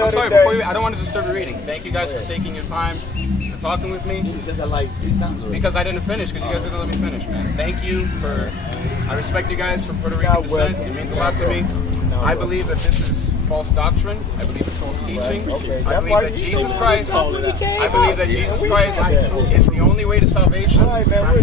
end of the day. I don't want to disturb your reading. Thank you guys for taking your time to talking with me. Because I didn't finish, because you guys didn't let me finish, man. Thank you for, I respect you guys for Puerto Rican descent. It means a lot to me. I believe that this is false doctrine. I believe it's false teaching. I believe that Jesus Christ is the only way to salvation.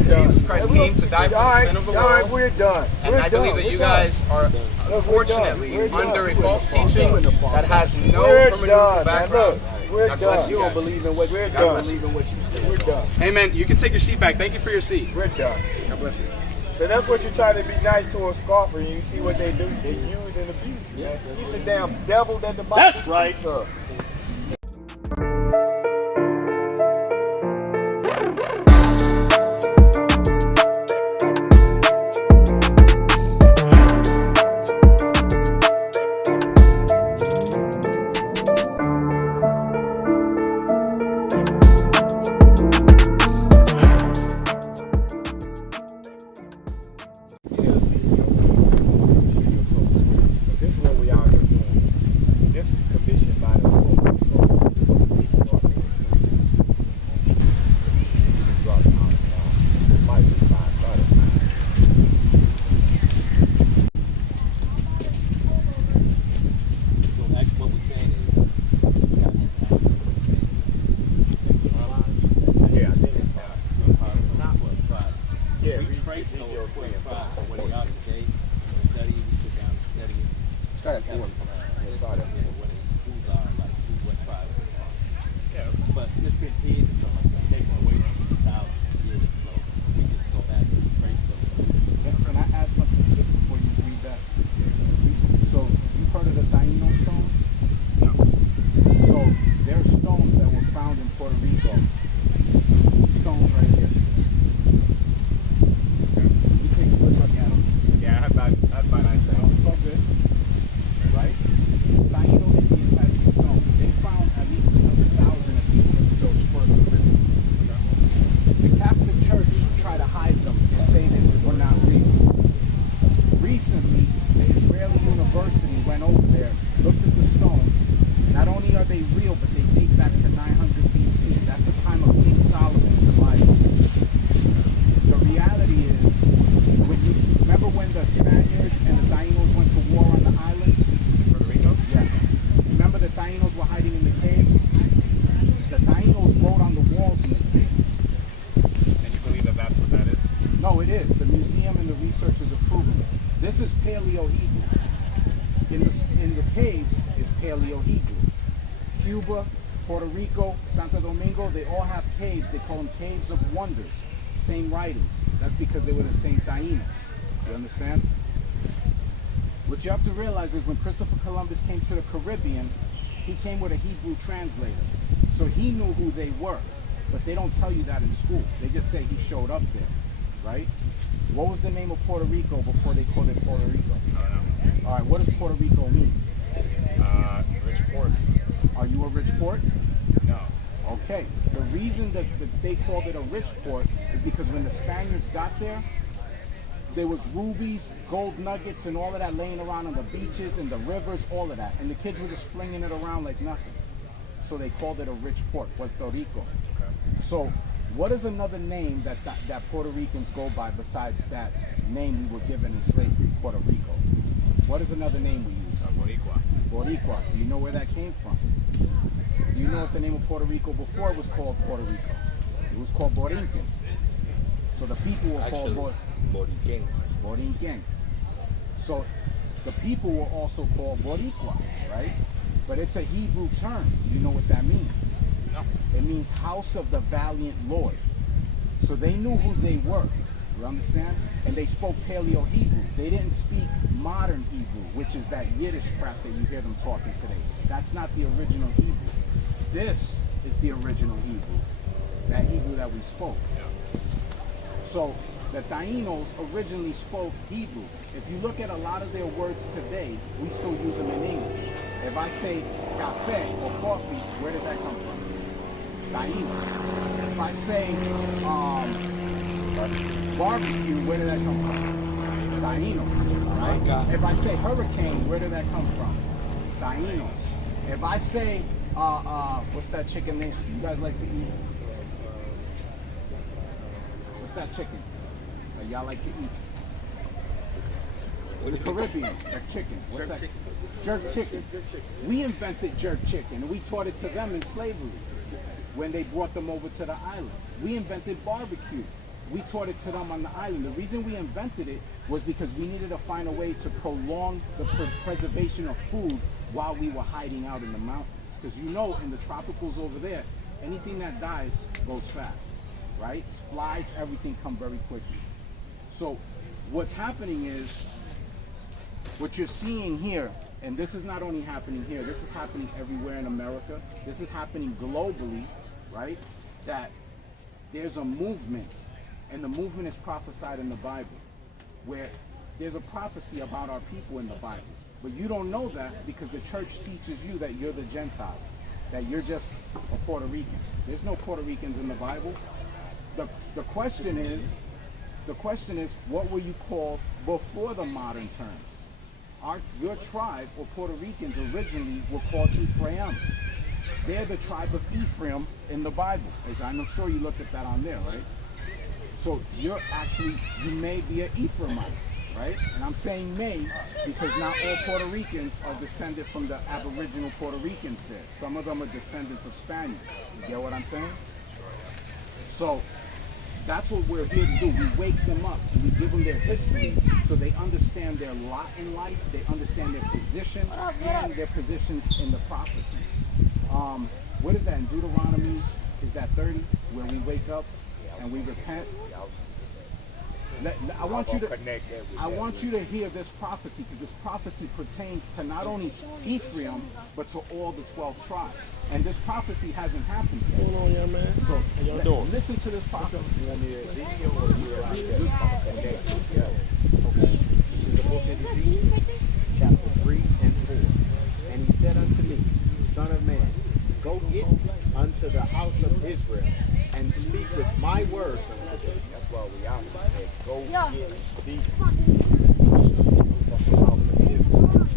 Jesus Christ came to die for the sin of the world. We're done. And I believe that you guys are unfortunately under a false teaching that has no hermeneutical background. God bless you guys. Believe in what we're done. Believe in what you say. We're done. Amen. You can take your seat back. Thank you for your seat. We're done. God bless you. So that's what you're trying to be nice to a scoffer, and you see what they do. They use and abuse. Yeah. He's a damn devil that the Bible That's right. of. Cuba, Puerto Rico, Santo Domingo, they all have caves. They call them caves of wonders. Same writings. That's because they were the same Taínos. You understand? What you have to realize is when Christopher Columbus came to the Caribbean, he came with a Hebrew translator. So he knew who they were. But they don't tell you that in school. They just say he showed up there, right? What was the name of Puerto Rico before they called it Puerto Rico? I don't know. All right, what does Puerto Rico mean? Rich port. Are you a rich port? No. Okay. The reason that they called it a rich port is because when the Spaniards got there was rubies, gold nuggets, and all of that laying around on the beaches and the rivers, all of that. And the kids were just flinging it around like nothing. So they called it a rich port, Puerto Rico. Okay. So what is another name that Puerto Ricans go by besides that name we were given in slavery, Puerto Rico? What is another name we use? Boricua. Boricua. Do you know where that came from? Do you know what the name of Puerto Rico before it was called Puerto Rico? It was called Borinquen. So the people were called Borinquen. Borinquen. So the people were also called Boricua, right? But it's a Hebrew term. Do you know what that means? No. It means house of the valiant Lord. So they knew who they were. You understand? And they spoke Paleo Hebrew. They didn't speak modern Hebrew, which is that Yiddish crap that you hear them talking today. That's not the original Hebrew. This is the original Hebrew. That Hebrew that we spoke. Yeah. So the Taínos originally spoke Hebrew. If you look at a lot of their words today, we still use them in English. If I say café or coffee, where did that come from? Taínos. If I say barbecue, where did that come from? Taínos, right? If I say hurricane, where did that come from? Taínos. If I say, what's that chicken name you guys like to eat? What's that chicken that y'all like to eat? In the Caribbean, that chicken. What's that? Jerk chicken. We invented jerk chicken, and we taught it to them in slavery when they brought them over to the island. We invented barbecue. We taught it to them on the island. The reason we invented it was because we needed to find a way to prolong the preservation of food while we were hiding out in the mountains. Because you know, in the tropicals over there, anything that dies goes fast, right? Flies, everything come very quickly. So what's happening is, what you're seeing here, and this is not only happening here, this is happening everywhere in America, this is happening globally, right? That there's a movement, and the movement is prophesied in the Bible, where there's a prophecy about our people in the Bible. But you don't know that because the church teaches you that you're the Gentile, that you're just a Puerto Rican. There's no Puerto Ricans in the Bible. The question is, what were you called before the modern terms? Your tribe, or Puerto Ricans, originally were called Ephraim. They're the tribe of Ephraim in the Bible. As I'm sure you looked at that on there, right? So you may be an Ephraimite, right? And I'm saying may because not all Puerto Ricans are descended from the Aboriginal Puerto Ricans there. Some of them are descendants of Spaniards. You get what I'm saying? So that's what we're here to do. We wake them up and we give them their history so they understand their lot in life, they understand their position and their positions in the prophecies. What is that in Deuteronomy? Is that 30 where we wake up and we repent? I want you to hear this prophecy, because this prophecy pertains to not only Ephraim but to all the 12 tribes. And this prophecy hasn't happened yet. What's going on, young man? So how y'all doing? Listen to this prophecy. You want me to Ezekiel or you Okay. This is the book of Ezekiel, chapter 3 and 4. And he said unto me, Son of man, go get unto the house of Israel and speak with my words unto them. That's why we out here said, go get these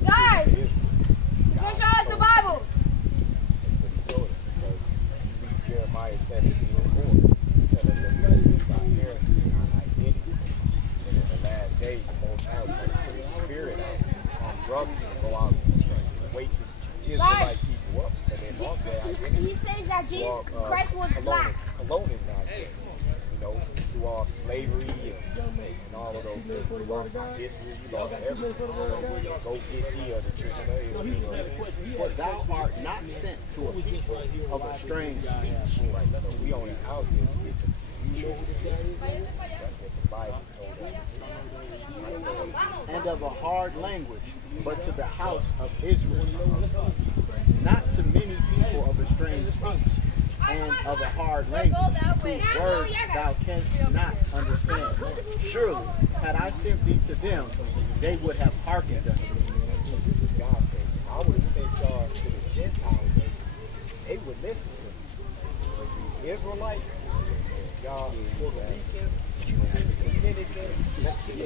guys, go show us the Bible. That's what he told us, because you read Jeremiah 17 and 4, tell us that we need to inherit our identities. And in the last days, the Most High will put his spirit out on brothers to go out and wake his Israelite people up. And then lost their identity. He says that Jesus Christ was black. Colonial identity. You know, through all slavery and all of those things. We lost our history, we lost everything. So go get thee of the children of Israel. For thou art not sent to a people of a strange speech. Right? So we only out here to get the future. That's what the Bible told us. And of a hard language, but to the house of Israel. Not to many people of a strange speech and of a hard language, whose words thou canst not understand. Surely, had I sent thee to them, they would have hearkened unto me. This is God saying, I would have sent y'all to the Gentiles, they would listen to me. But the Israelites, y'all Puerto Ricans, Cubans, Dominicans,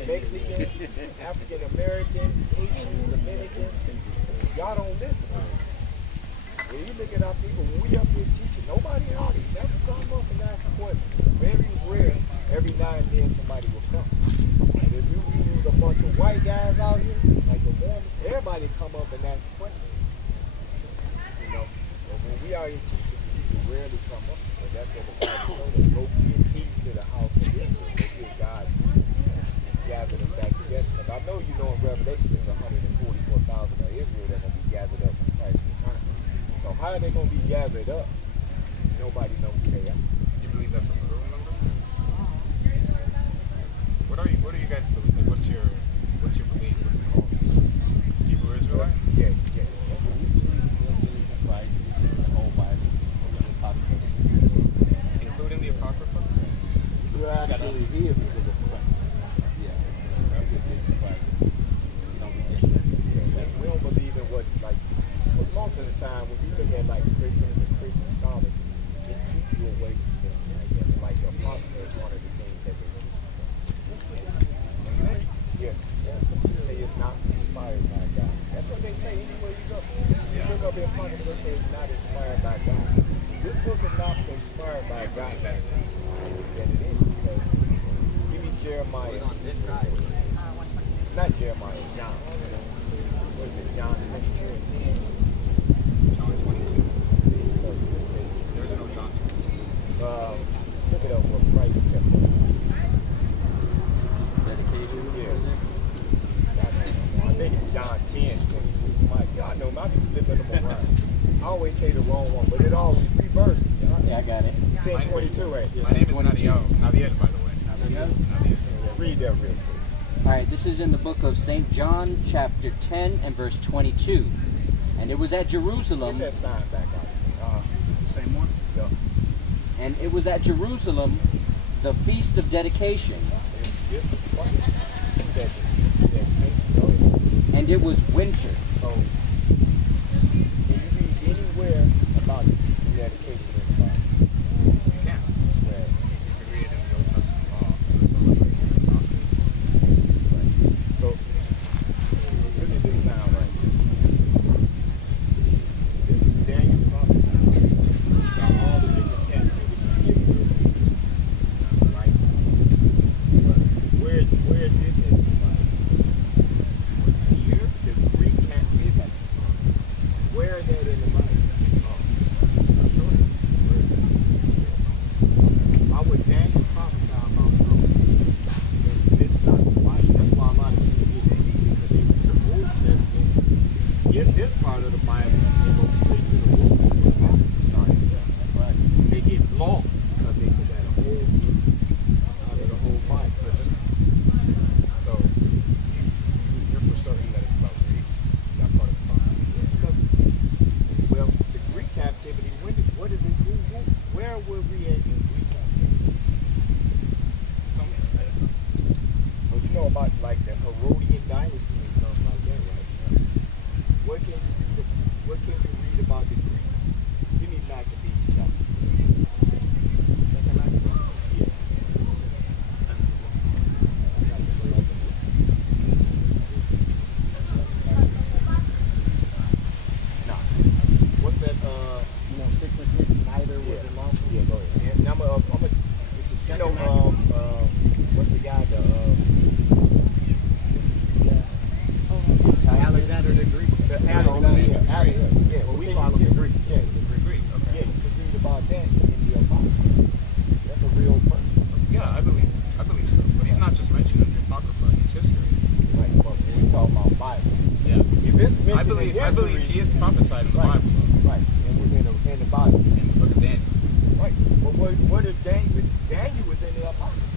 Mexicans, African Americans, Asians, Dominicans, y'all don't listen to me. When you look at our people, when we up here teaching, nobody out here never come up and ask questions. Very rare, every now and then somebody will come. And if you use a bunch of white guys out here, like the Mormons, everybody come up and ask questions. You know, but when we out here teaching, people rarely come up. So that's what the Bible told us. Go get heat to the house of Israel. Go get God's people. Gather them back together. Because I know you know in Revelation there's 144,000 of Israel that are going to be gathered up in Christ's return. So how are they going to be gathered up? Nobody knows who they are. You believe that's a literal number? What do you guys believe? What's your belief? What's it called? Hebrew Israelite? Yeah. That's what we believe. We believe in Christ, the whole Bible, the Apocrypha. Including the Apocrypha? We're actually here because of Christ. Yeah. We don't believe in what, like, because most of the time when you look at like Christians and Christian scholars, it keeps you away from things like the Apocrypha is one of the things that they do. Yeah. They say it's not inspired by God. That's what they say anywhere you go. You look up the Apocrypha, not inspired by God. This book is not inspired by God. That it is because give me Jeremiah. On this side. Not Jeremiah, John. What is it? John 22 and 10. John 22. There is no John 22. Look it up what Christ kept. Dedication. Yeah. I think it's John 10, 22. My God, no, not be flipping them around. I always say the wrong one, but it always reversed. Yeah, I got it. 10:22 right here. My name is Navier, by the way. Navier. Read that real quick. All right, this is in the book of St. John, chapter 10 and verse 22. And it was at Jerusalem. Get that sign back out. Same one? Yeah. And it was at Jerusalem, the feast of dedication. This is funny. That And it was winter. so, can you read anywhere about dedication in the Bible? Yeah. Where? You can read it in the Old Testament law. As well as the So, look at this sound right here. This is Daniel prophesying about all the different captivities given to Israel. Right? Where is this in the Bible? Here, the Greek captivity. Where is that in the Bible? I'm sure. Where is that? Why would Daniel prophesy about something? This is not the Bible. That's why a lot of people get deceived because they read the Old Testament, skip this part of the Bible, and go straight to the Old Testament. That's right. They get lost because they put that whole out of the whole Bible. So you're for certain that it's about Greece. That part of the prophecy. Well, the Greek captivity. What is it? Where were we at in Greek captivity? Tell me. Well, you know about like the Herodian dynasty and stuff like that, right? What can you read about the Greeks? Give me Maccabees chapter 6. Second Maccabees? Yeah. Nah. What's that? You know, 6 and 6, neither was it lawful. Yeah, go ahead. And I'm a it's a second what's the guy? Alexander the Greek. Yeah, Well, we follow the Greek. Yeah, the Greek. Okay. Yeah, you can read about that in the Apocrypha. That's a real person. Yeah, I believe so. But he's not just mentioned in the Apocrypha, he's history. Right, but we talking about Bible. Yeah. If it's mentioned I believe history, he is prophesied in the right, Bible, though. right, in the Bible. In the book of Daniel. Right, but what if Daniel was in the Apocrypha?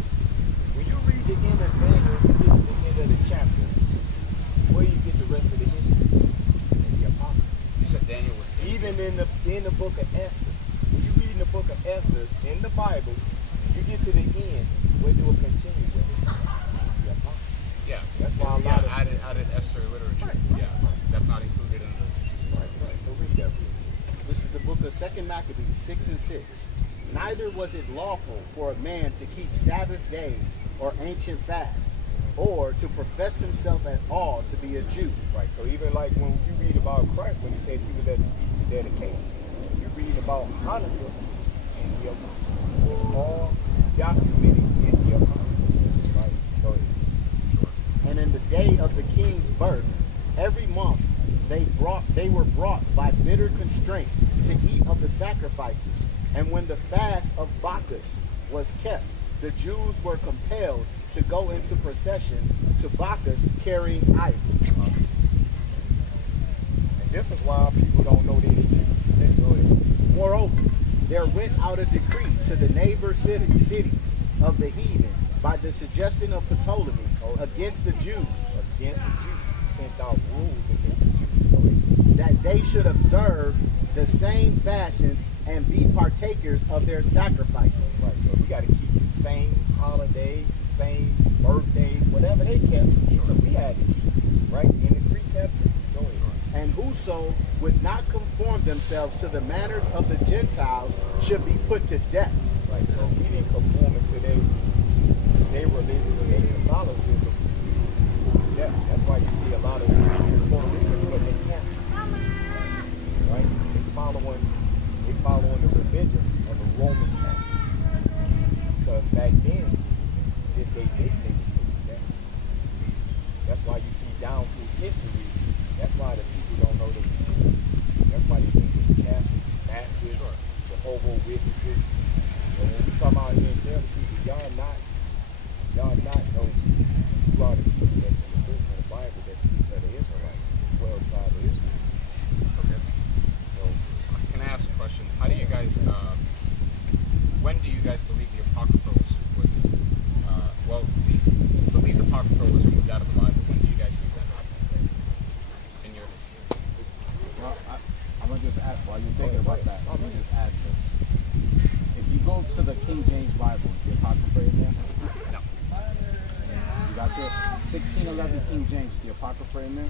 When you read the end of Daniel, you get to the end of the chapter, where you get the rest of the history? In the Apocrypha. You said Daniel was Even in the book of Esther, when you read in the book of Esther in the Bible, you get to the end, where do it continue with? In the Apocrypha. Yeah. That's why a lot of added Esther literature. Yeah. That's not included in the 66. right. So read that. This is the book of 2 Maccabees, 6 and 6. Neither was it lawful for a man to keep Sabbath days or ancient fasts, or to profess himself at all to be a Jew. Right. So even like when you read about Christ, when he said he was at the Feast of Dedication, you read about Hanukkah and the Apocrypha. It's all documented in the Apocrypha. Right. Go ahead. And in the day of the king's birth, every month they were brought by bitter constraint to eat of the sacrifices. And when the fast of Bacchus was kept, the Jews were compelled to go into procession to Bacchus carrying idols. And this is why people don't know they're Jews. Go ahead. Moreover, there went out a decree to the neighbor cities of the heathen by the suggestion of Ptolemy against the Jews, Against the Jews. He sent out rules against the Jews. Go ahead. that they should observe the same fashions and be partakers of their sacrifices. Right. So we got to keep the same holidays, the same birthdays, whatever they kept. So we had to keep, right? In the Greek captivity. Go ahead. And whoso would not conform themselves to the manners of the Gentiles should be put to death. Right. So we didn't conform it to their religion and their Catholicism. Yeah. That's why you see a lot of Puerto Ricans put in camp. Right? following the religion of the Roman Catholic. Because back then, if they did, they would do that. That's why you see down through history, that's why the people don't know the that's why they think it's Catholic, Baptist, Jehovah's Witnesses. And when we come out here and tell the people, y'all not those people. You are the people that's in the book of the Bible that speaks of the Israelites, the 12 tribes of Israel. Okay. So, Can I ask a question? How do you guys, when do you guys believe the Apocrypha believe the Apocrypha was removed out of the Bible? When do you guys think that happened in your history? Well, I'm going to just ask, while you're thinking about that, I'm going to just ask this. If you go to the King James Bible, is the Apocrypha in there? No. You got your 1611 King James, is the Apocrypha in there?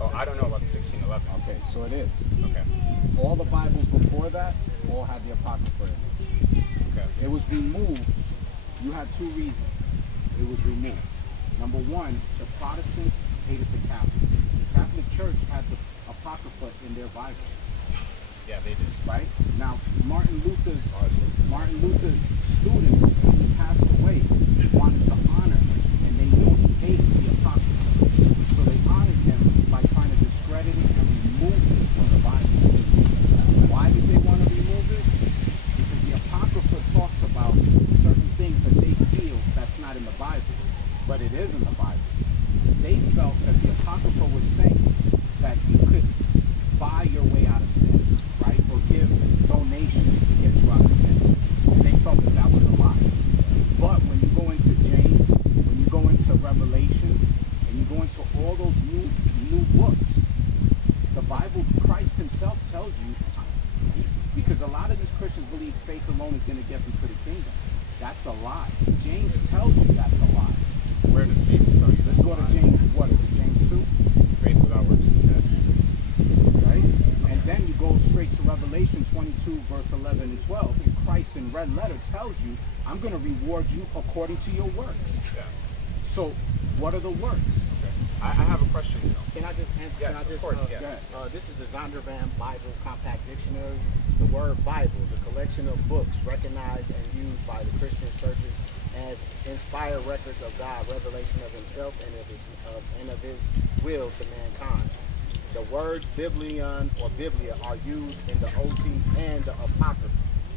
Oh, I don't know about the 1611. Okay, so it is. Okay. All the Bibles before that all had the Apocrypha in it. Okay. It was removed. You had two reasons it was removed. Number one, the Protestants hated the Catholics. The Catholic Church had the Apocrypha in their Bible. Yeah, they did. Right? Now, Martin Luther's students, when he passed away, wanted to honor him, and they knew he hated the Apocrypha. So they honored him by trying to discredit it and remove it from the Bible. Why did they want to remove it? Because the Apocrypha talks about certain things that they feel that's not in the Bible, but it is in the Bible. They felt that the Apocrypha was saying that you could buy your way out of sin, right? Or give donations to get you out of sin. And they felt that that was a lie. But when you go into James, when you go into Revelations, and you go into all those new books, the Bible, Christ himself tells you, because a lot of these Christians believe faith alone is going to get them to the kingdom. That's a lie. James tells you that's a lie. Where does James tell you Let's this? go to James, what is James 2? Faith without works is dead. Right? And then you go straight to Revelation 22, verse 11 and 12, and Christ in red letter tells you, I'm going to reward you according to your works. Yeah. So, what are the works? Okay. I have a question, though. Can I just answer? Yes, of course, yes. This is the Zondervan Bible Compact Dictionary. The word Bible, the collection of books recognized and used by the Christian churches as inspired records of God, revelation of himself and of his will to mankind. The words biblion or biblia are used in the OT and the Apocrypha.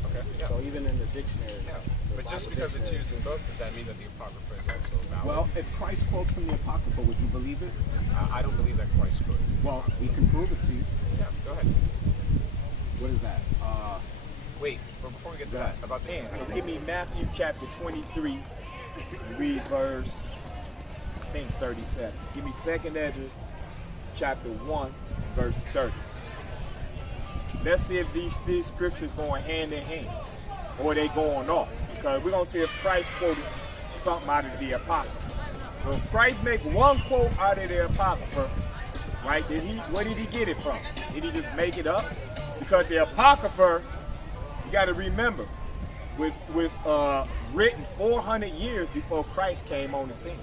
Okay. Yeah. So even in the dictionary. Yeah. the But just Bible because it's dictionary- used in both, does that mean that the Apocrypha is also valid? Well, if Christ quotes from the Apocrypha, would you believe it? I don't believe that Christ quoted. Well, we can prove it to you. Yeah, go ahead. What is that? Wait, but before we get to Go that, ahead. about the so give me Matthew chapter 23, read verse, I think 37. Give me 2nd Esdras chapter 1, verse 30. Let's see if these scriptures going hand in hand, or they going off. Because we're going to see if Christ quoted something out of the Apocrypha. So if Christ makes one quote out of the Apocrypha, right, where did he get it from? Did he just make it up? Because the Apocrypha, you got to remember, was written 400 years before Christ came on the scene.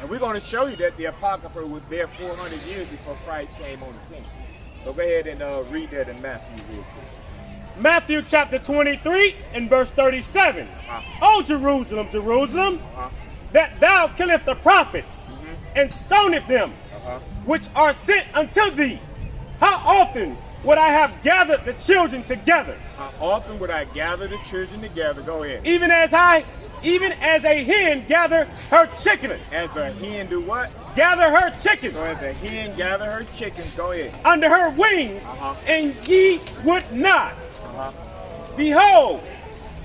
And we're going to show you that the Apocrypha was there 400 years before Christ came on the scene. So go ahead and read that in Matthew real quick. Matthew chapter 23 and verse 37. O Jerusalem, Jerusalem, that thou killest the prophets and stonest them which are sent unto thee. How often would I have gathered the children together? How often would I gather the children together? Go ahead. Even as a hen gather her chickens. As a hen do what? Gather her chickens So as a hen gather her chickens, go ahead. under her wings, and ye would not. Behold,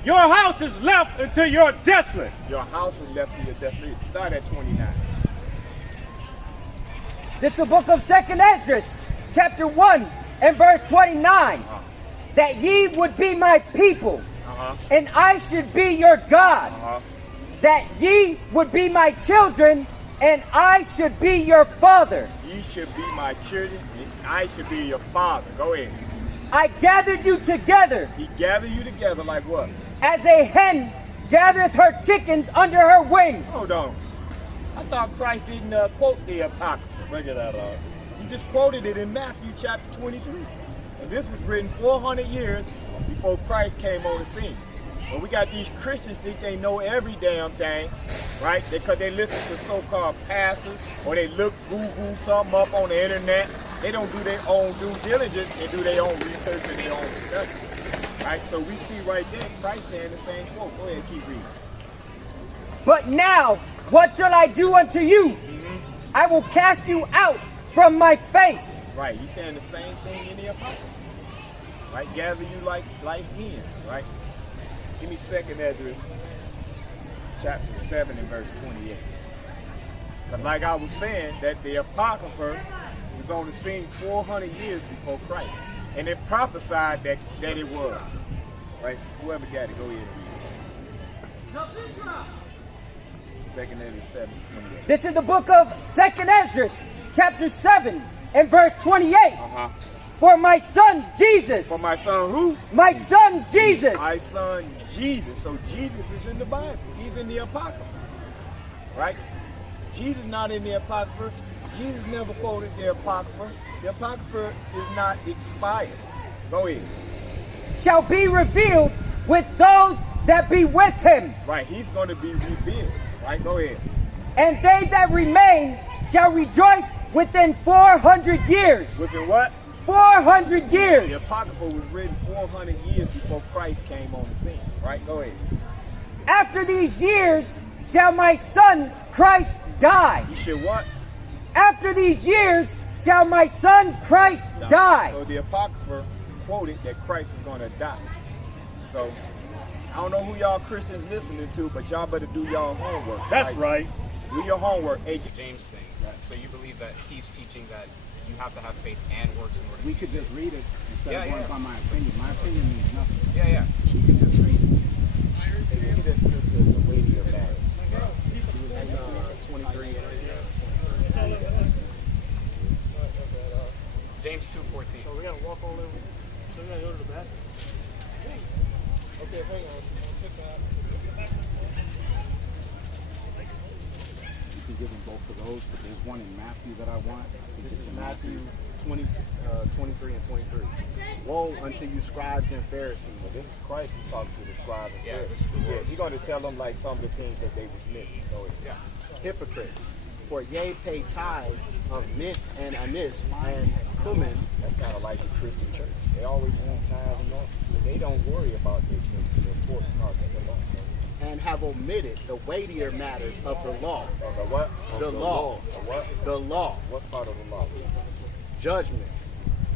your house is left until you're desolate. Your house was left to your desolate. Start at 29. This is the book of 2nd Esdras, chapter 1 and verse 29. That ye would be my people, and I should be your God. That ye would be my children, and I should be your father. Ye should be my children, and I should be your father. Go ahead. I gathered you together He gathered you together like what? as a hen gathereth her chickens under her wings. Hold on. I thought Christ didn't quote the Apocrypha. Bring it out. He just quoted it in Matthew chapter 23. And this was written 400 years before Christ came on the scene. But we got these Christians think they know every damn thing, right? Because they listen to so-called pastors, or they Google something up on the internet. They don't do their own due diligence. They do their own research and their own study, right? So we see right there Christ saying the same quote. Go ahead, keep reading. But now, what shall I do unto you? I will cast you out from my face. Right, he's saying the same thing in the Apocrypha. Right, gather you like hens, right? Give me 2nd Ezra, chapter 7 and verse 28. But like I was saying, that the Apocrypha was on the scene 400 years before Christ. And it prophesied that it was. Right? Whoever got it, go ahead and read it. 2nd Ezra 7:28. This is the book of 2nd Ezra, chapter 7 and verse 28. For my son Jesus. For my son who? My son Jesus. My son Jesus. So Jesus is in the Bible. He's in the Apocrypha. Right? Jesus not in the Apocrypha. Jesus never quoted the Apocrypha. The Apocrypha is not expired. Go ahead. Shall be revealed with those that be with him. Right, he's going to be revealed. Right, go ahead. And they that remain shall rejoice within 400 years. Within what? 400 years. The Apocrypha was written 400 years before Christ came on the scene. Right, go ahead. After these years shall my son Christ die. You should what? After these years shall my son Christ die. So the Apocrypha quoted that Christ was going to die. So I don't know who y'all Christians listening to, but y'all better do y'all homework. That's right. Do your homework. Hey, James thing. So you believe that he's teaching that you have to have faith and works in order to We be could saved? just read it instead of going Yeah. by my opinion. My opinion means nothing. Yeah. We could just read it. look at this scripture, the weightier matter. That's 23. James 2:14. So we gotta walk all over. So we gotta go to the back. Okay, hang on. You can give them both of those, but there's one in Matthew that I want. This is Matthew 23 and 23. Woe unto you, scribes and Pharisees. But this is Christ who talks to the scribes and Yeah, Pharisees. this is the word. He's going to tell them like some of the things that they was missing. Go ahead. Yeah. Hypocrites, for ye pay tithe of mint and anise and cumin, That's kind of like the Christian church. They always want tithes and all, but they don't worry about this in the important part of the law. and have omitted the weightier matters of the law. Of the what? Of The law. The what? The law, What's part of the law? judgment,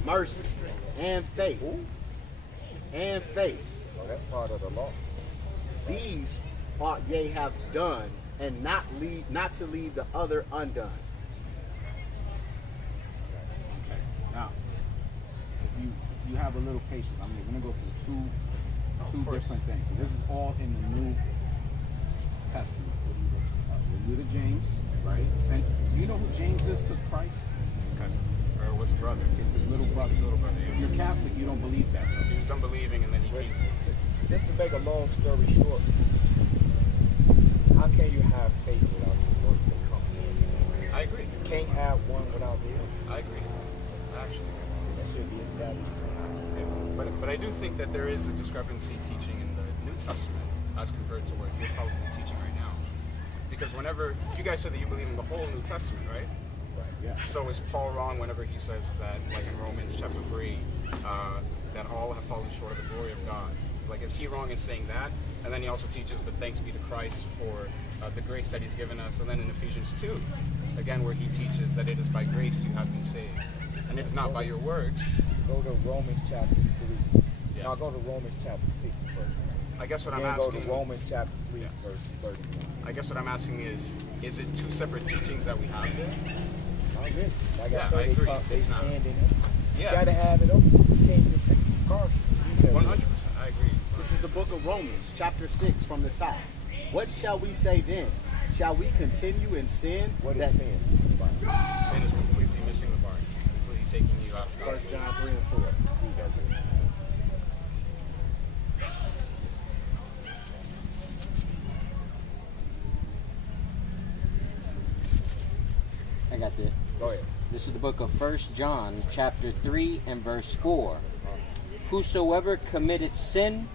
mercy, and faith. And faith. So that's part of the law. These ought ye have done, and not to leave the other undone. Now, if you have a little patience. I mean, we're going to go through two different things. So this is all in the New Testament. We'll do the James, right? And do you know who James is to Christ? His cousin. Or was a brother. It's his little brother. His little brother, yeah. If you're Catholic, you don't believe that. Though. He was unbelieving and then he came to. Just to make a long story short, how can you have faith without the work that comes in? I agree. You can't have one without the other. I agree. Actually. That should be established. Yeah. But I do think that there is a discrepancy teaching in the New Testament as compared to what you're probably teaching right now. Because whenever, you guys said that you believe in the whole New Testament, right? Right. Yeah. So is Paul wrong whenever he says that, like in Romans chapter 3, that all have fallen short of the glory of God? Like, is he wrong in saying that? And then he also teaches, but thanks be to Christ for the grace that he's given us. And then in Ephesians 2, again, where he teaches that it is by grace you have been saved. And it is not by your works. Go to Romans chapter 3. Yeah. Now go to Romans chapter 6 first. I guess what I'm Then go asking... to Romans chapter 3, verse 31. I guess what I'm asking is it two separate teachings that we have there? Not really. Like Yeah, I said, I agree. they It's not. stand in it. You Yeah. gotta have it open. You just can't just take cars. 100%, I agree. This is the book of Romans, chapter 6 from the top. What shall we say then? Shall we continue in sin? What is that sin? Sin is completely missing the mark, completely taking you out of God's 1 will. John 3 and 4. Read that there. I got that. Go ahead. This is the book of 1 John, chapter 3 and verse 4. Whosoever committeth sin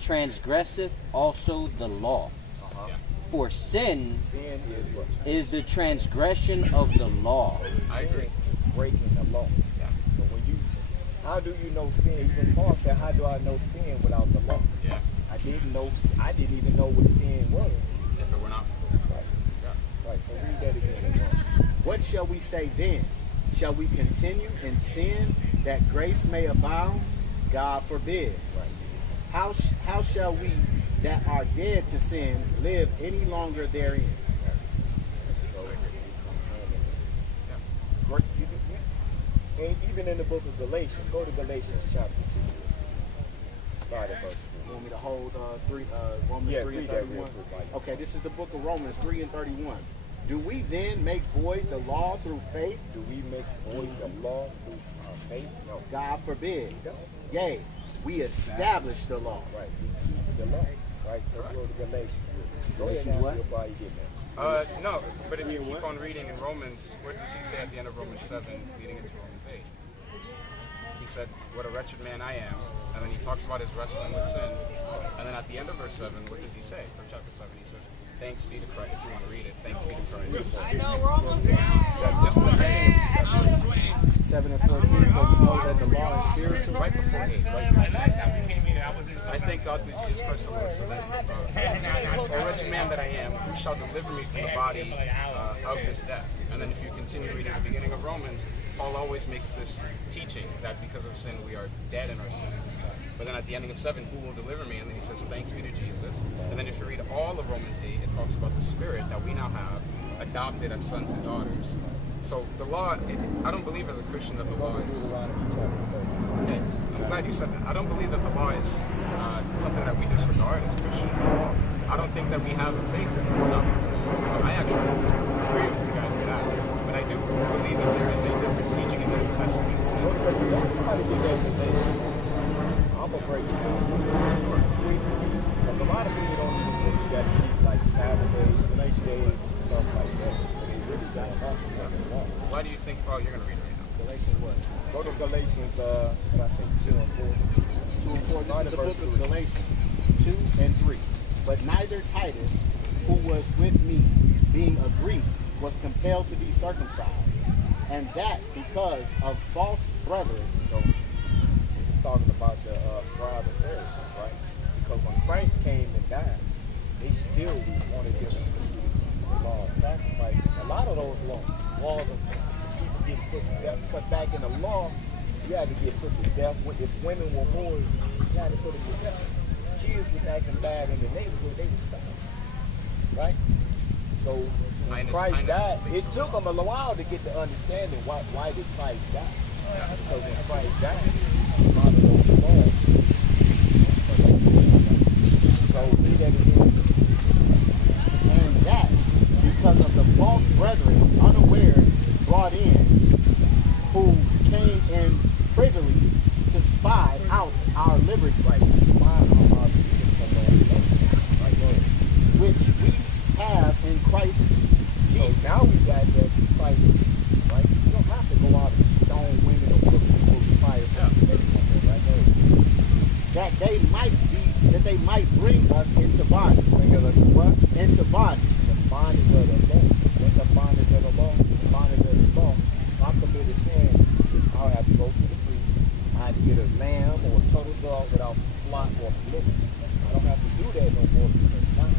transgresseth also the law. For sin Sin is what? is the transgression of the law. I agree. Breaking the law. So when you, how do you know sin? Even Paul said, how do I know sin without the law? Yeah. I didn't even know what sin was. If it were not for Right. Right. So read that again. What shall we say then? Shall we continue in sin that grace may abound? God forbid. Right. How shall we that are dead to sin live any longer therein? So, great. And even in the book of Galatians, go to Galatians chapter 2. Start at verse 2. You want me to hold Romans Yeah, 3 and read that real 31? quick, Mike. Okay, this is the book of Romans 3 and 31. Do we then make void the law through faith? Do we make void the law through faith? No. God forbid. Yea, we establish the law. Right. We keep the law. Right. So go to Galatians. Go ahead and ask why you get that. No, but if you keep on reading in Romans, what does he say at the end of Romans 7, leading into Romans 8? He said, what a wretched man I am. And then he talks about his wrestling with sin. And then at the end of verse 7, what does he say? From chapter 7, he says, thanks be to Christ. If you want to read it, thanks be to Christ. I know Romans. Just the name. 7 and 14, but we know that the law is spiritual. Right before 8. I thank God through Jesus Christ the Lord. So that, a wretched man that I am, who shall deliver me from the body of this death? And then if you continue reading the beginning of Romans, Paul always makes this teaching that because of sin we are dead in our sins. But then at the ending of 7, who will deliver me? And then he says, thanks be to Jesus. And then if you read all of Romans 8, it talks about the Spirit that we now have adopted as sons and daughters. So the law, I don't believe as a Christian that the law is... Okay, I'm glad you said that. I don't believe that the law is something that we disregard as Christians at all. I don't think that we have a faith if we're not from the law. So I actually agree with you guys on that. But I do believe that there is a different teaching in the New Testament. Somebody give that information. I'm going to break it down. Because a lot of people don't even think you got to keep like Saturdays, feast days, and stuff like that. But they really got to have the law. Why do you think, oh, you're going to read it right now? Galatians what? Go to Galatians, what I say, 2 and 4. 2 and 4. This is the book of Galatians 2 and 3. But neither Titus, who was with me, being a Greek, was compelled to be circumcised, and that because of false brethren. So, he's talking about the scribe and Pharisees, right? Because when Christ came and died, they still wanted them to do the law of sacrifice. A lot of those laws of people getting put to death, because back in the law, you had to get put to death. If women were whores, you had to put them to death. Kids was acting bad in the neighborhood, they were stopped. Right? So when Christ died, it took them a while to get the understanding why did Christ die. Because when Christ died, a lot of those laws. So read that again. And that because of the false brethren unawares brought in, who came in privily to spy out our liberty, which we have in Christ Jesus. So now we got that Christ, right? You don't have to go out and stone women or put people in fire from the face, right? That they might bring us into bondage. Bring us what? Into bondage. The bondage of the law. What's the bondage of the law? The bondage of the law. If I committed sin, I'll have to go to the priest. I have to get a lamb or a turtle dog without spot or blemish. I don't have to do that no more because it's not.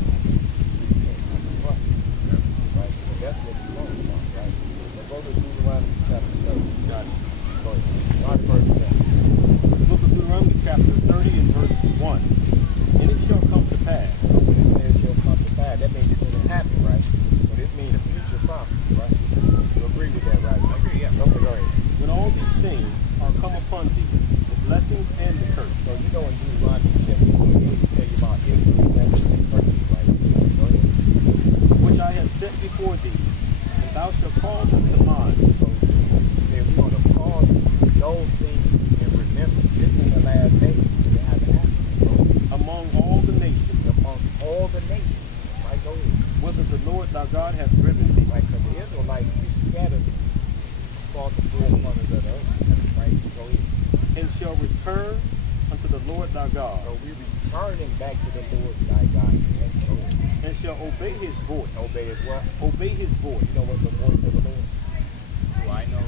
Right? So that's what it's talking about, right? So go to Deuteronomy chapter 30. Got it. Go ahead. Right verse 1. The book of Deuteronomy chapter 30 and verse 1. And it shall come to pass. So when it says shall come to pass, that means it didn't happen, right? So this means a future prophecy, right? You agree with that, right? I agree, yeah. Okay, go ahead. When all these things are come upon thee, the blessings and the curse. So you know in Deuteronomy chapter 28, it tell you about Israel, blessings and curses, right? Go ahead. Which I have set before thee, and thou shalt call them to mind. So you said we're going to call those things in remembrance. This is the last day. It hasn't happened. Among all the nations. Amongst all the nations. Right, go ahead. Whither the Lord thy God hath driven thee. Right, because the Israelites, you scattered across the four corners of the earth. Right, go ahead. And shall return God, So we returning back to the Lord thy God. Yes, Lord. and shall obey his voice. Obey his what? Obey his voice. You know what the voice of the Lord? Do I know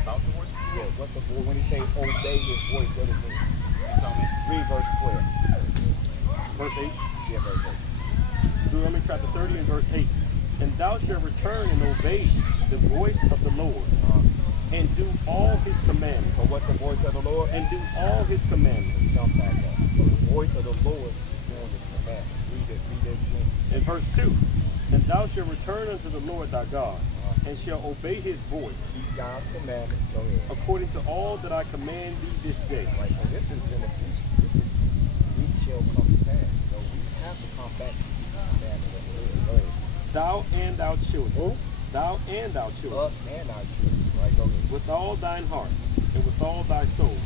about the voice? Yeah, what's the voice? When he say obey his voice, what does it mean? You tell me. Read verse 12. Verse 8. Yeah, verse 8. Deuteronomy chapter 30 and verse 8. And thou shalt return and obey the voice of the Lord, and do all his commandments. So what's the voice of the Lord? And do all his commandments. Jump back up. So the voice of the Lord is doing his commandments. Read it again. In verse 2. And thou shalt return unto the Lord thy God, and shalt obey his voice, Keep God's commandments. Go ahead. according to all that I command thee this day. Right, so this is in the future. This is, these shall come to pass. So we have to come back to keep the commandments of the Lord. Go ahead. Thou and thy children. Who? Thou and thy children. Us and our children. Right, go ahead. With all thine heart, and with all thy soul,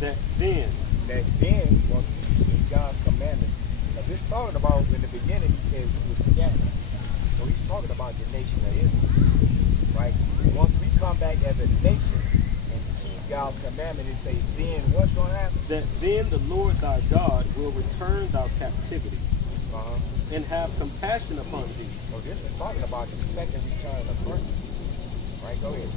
that then That then, once we keep God's commandments, now this is talking about, in the beginning, he said we were scattered. So he's talking about the nation of Israel. Right? Once we come back as a nation and keep God's commandment, it says, then what's going to happen? that then the Lord thy God will return thy captivity, Uh-huh. and have compassion upon thee, So this is talking about the second return of Christ. Right? Go ahead.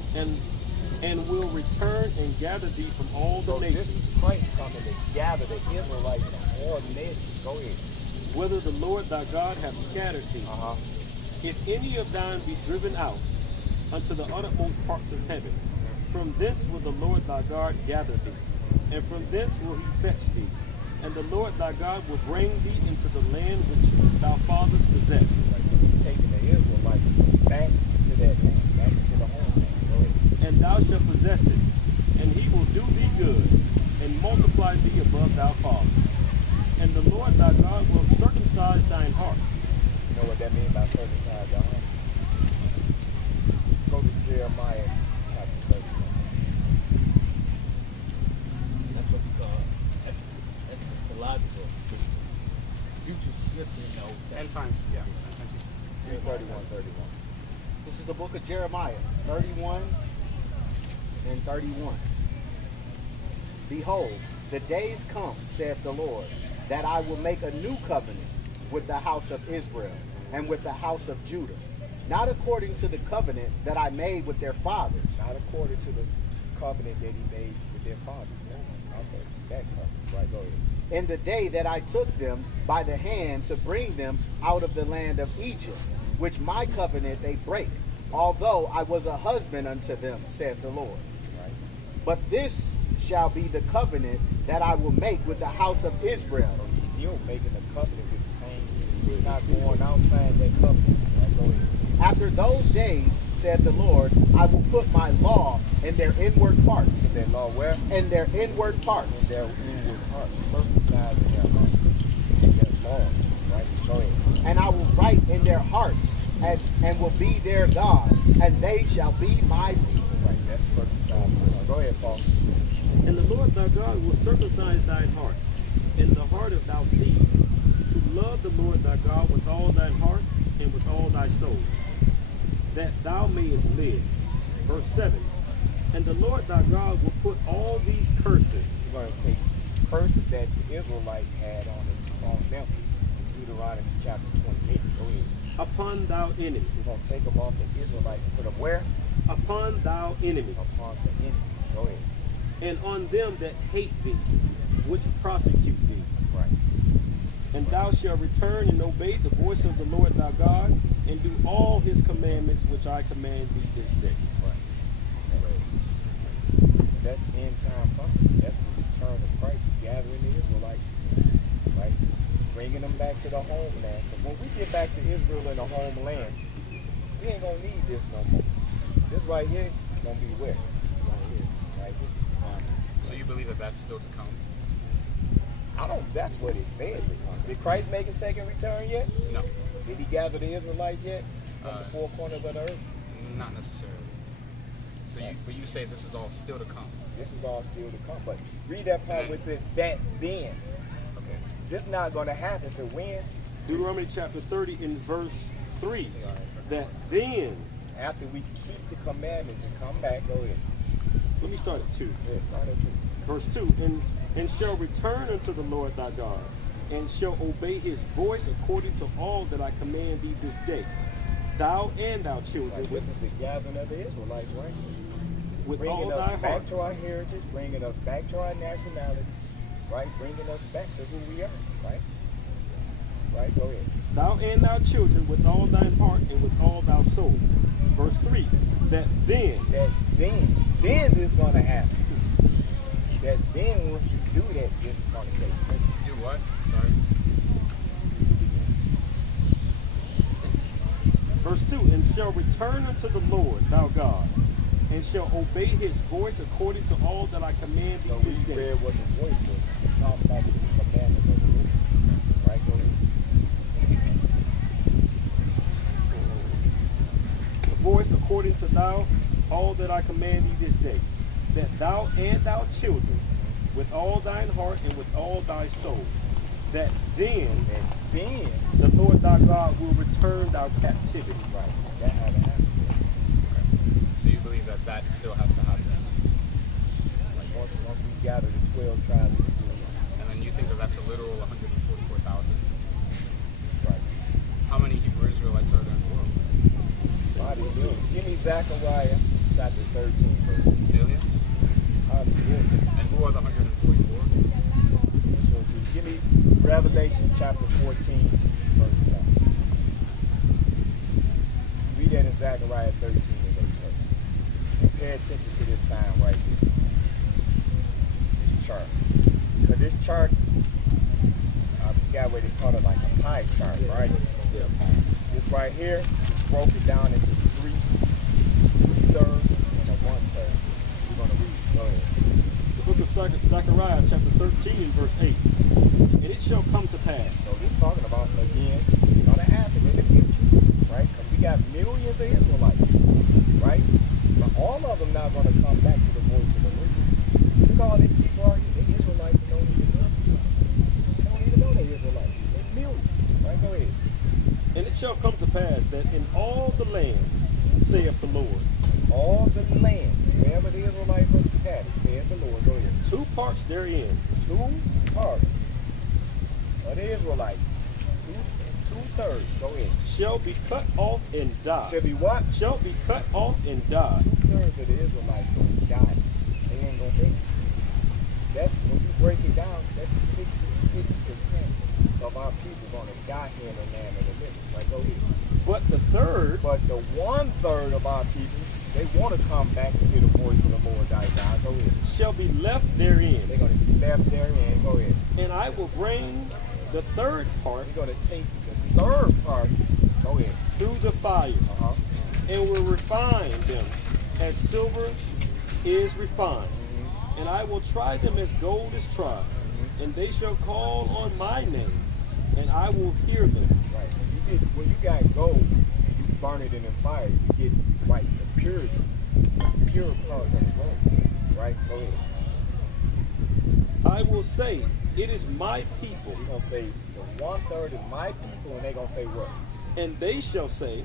and will return and gather thee from all the So this nations, is Christ coming to gather the Israelites from all nations. Go ahead. whither the Lord thy God hath scattered thee. Uh-huh. If any of thine be driven out unto the uttermost parts of heaven, from thence will the Lord thy God gather thee, and from thence will he fetch thee. And the Lord thy God will bring thee into the land which thy fathers possessed. Right, so he's taking the Israelites back to that land, back to the homeland. Go ahead. And thou shalt possess it, and he will do thee good, and multiply thee above thy fathers. And the Lord thy God will circumcise thine heart. You know what that means by circumcised the heart? Go to Jeremiah chapter 31. That's what you call that's theological. Future scripture, you know. End times. Yeah. Read 31. This is the book of Jeremiah, 31 and 31. Behold, the days come, saith the Lord, that I will make a new covenant with the house of Israel and with the house of Judah, not according to the covenant that I made with their fathers. Not according to the covenant that he made with their fathers. No, not that covenant. Right, go ahead. In the day that I took them by the hand to bring them out of the land of Egypt, which my covenant they break, although I was a husband unto them, saith the Lord. Right? But this shall be the covenant that I will make with the house of Israel. So he's still making a covenant with the same. He's not going outside that covenant. Right, go ahead. After those days, said the Lord, I will put my law in their inward parts. That law where? In their inward In parts. their inward heart, circumcised in their heart. That law. Right? Go ahead. And I will write in their hearts, and will be their God, and they shall be my people. Right, that's circumcised. Go ahead, Paul. And the Lord thy God will circumcise thine heart, and the heart of thy seed, to love the Lord thy God with all thine heart and with all thy soul, that thou mayest live. Verse 7. And the Lord thy God will put all these curses. We're going to take curses that the Israelites had on them in Deuteronomy chapter 28. Go ahead. Upon thou enemy. We're going to take them off the Israelites and put them where? Upon thou enemies. Upon the enemies. Go ahead. And on them that hate thee, which prosecute thee. Right. And thou shalt return and obey the voice of the Lord thy God, and do all his commandments which I command thee this day. Right. That's end time prophecy. That's the return of Christ, gathering the Israelites. Right? Bringing them back to the homeland. Because when we get back to Israel in the homeland, we ain't going to need this no more. This right here is going to be where? Right here. Right here. So you believe that that's still to come? I don't, that's what it said. Did Christ make his second return yet? No, Did he gather the Israelites yet? From the four corners of the earth? not necessarily. So but you say this is all still to come. This is all still to come. But read that part where it says that then. Okay. This is not going to happen to when? Deuteronomy chapter 30 in verse 3. That then, After we keep the commandments and come back. Go ahead. let me start at 2. Yeah, start at 2. Verse 2. And and shall return unto the Lord thy God, and shall obey his voice according to all that I command thee this day, thou and thy children, Like, this is the gathering of the Israelites, right? with all Bringing thy us heart. back to our heritage, bringing us back to our nationality, right? Bringing us back to who we are, right? Right, go ahead. Thou and thy children with all thine heart and with all thy soul. Verse 3, that then That then this is going to happen. That then once you do that, this is going to take place. Do what? Sorry. Verse 2, and shall return unto the Lord thou God, and shall obey his voice according to all that I command thee So we this day. read what the voice was. Talking about the commandments of the Lord. Right, go ahead. The voice according to thou all that I command thee this day, that thou and thy children with all thine heart and with all thy soul, that then And then, the Lord thy God will return thy captivity. right, that haven't happened. So you believe that that still has to happen? Like once we gather the 12 tribes of Israel, And then you think that that's a literal 144,000? right? How many Hebrew Israelites are there in the world? Body millions. Give me Zechariah chapter 13, verse 2. Million? Hallelujah. And who are the 144? Let's show it to you. Give me Revelation chapter 14, verse 1. Read that in Zechariah 13 today, church. And pay attention to this sign right here. This chart. Because this chart, I forgot what they call it, like a pie chart, right? This right here is broken down into 3, 2/3, and a 1/3. We're going to read. Go ahead. The book of Zechariah chapter 13 verse 8. And it shall come to pass. So this talking about, again, it's going to happen in the future, right? Because we got millions of Israelites, right? But all of them not going to come back to the voice of the Lord. Look at all these people are here. They Israelites and don't even know. They don't even know they're Israelites. They're millions, right? Go ahead. And it shall come to pass that in all the land, saith the Lord, All the land, wherever the Israelites are scattered, saith the Lord. Go ahead. 2 parts therein 2 parts of the Israelites, 2/3. Go ahead. shall be cut off and die. Shall be what? Shall be cut off and die. 2/3 of the Israelites going to die. They ain't going to make it. That's, when you break it down, that's 66% of our people going to die here in the land of the living. Right, go ahead. But the third But the 1/3 of our people, they want to come back to hear the voice of the Lord thy God. Go ahead. shall be left therein. They're going to be left there and go ahead. And I will bring the third part They're going to take the 3rd part. Go ahead. through the fire, Uh-huh. and will refine them as silver is refined. And I will try them as gold is tried. And they shall call on my name, and I will hear them. Right. When you got gold and you burn it in the fire, you get right the purity, the pure part of the gold. Right? Go ahead. I will say, it is my people, You're gonna say the 1/3 is my people, and they're gonna say what? and they shall say,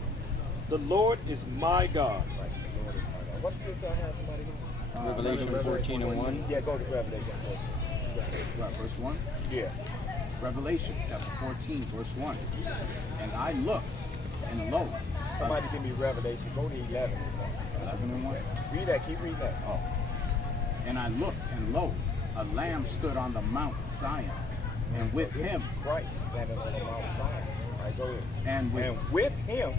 the Lord is my God. Right. The Lord is my God. What scripture I have somebody go? Revelation 14 and 1. Yeah, go to Revelation 14. Right, verse 1. Yeah. Revelation chapter 14, verse 1. And I looked, and lo, Somebody give me Revelation. Go to 11. 11 and 1. Read that. Keep reading that. Oh. And I looked, and lo, a lamb stood on the Mount Zion, and with This him, is Christ standing on the Mount Zion. All right, go ahead. and with him,